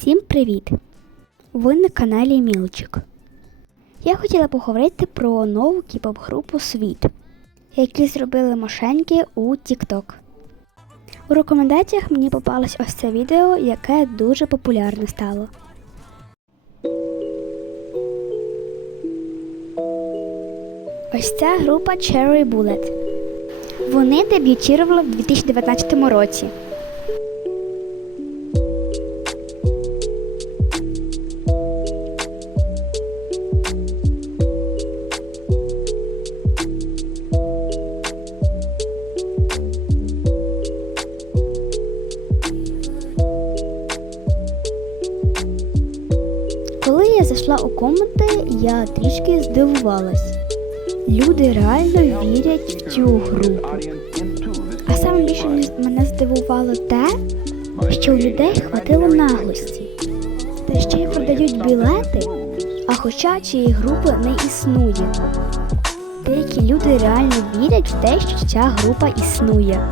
Всім привіт! Ви на каналі Мілчик. Я хотіла поговорити про нову кіп-поп групу Світ, які зробили мошеньки у TikTok. У рекомендаціях мені попалось ось це відео, яке дуже популярне стало. Ось ця група Cherry Bullet. Вони дебютували в 2019 році. Я зайшла у коменти, я трішки здивувалась. Люди реально вірять в цю групу. А саме більше мене здивувало те, що у людей хватило наглості. Та ще й продають білети, а хоча цієї групи не існує. Деякі люди реально вірять в те, що ця група існує.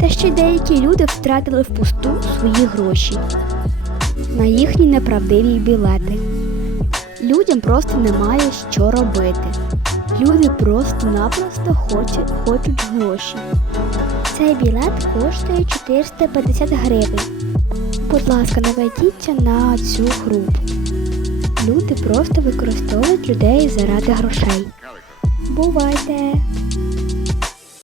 Та ще й деякі люди втратили впусту свої гроші на їхні неправдиві білети. Людям просто немає що робити. Люди просто-напросто хочуть, хочуть гроші. Цей білет коштує 450 гривень. Будь ласка, наведіться на цю групу. Люди просто використовують людей заради грошей. Бувайте!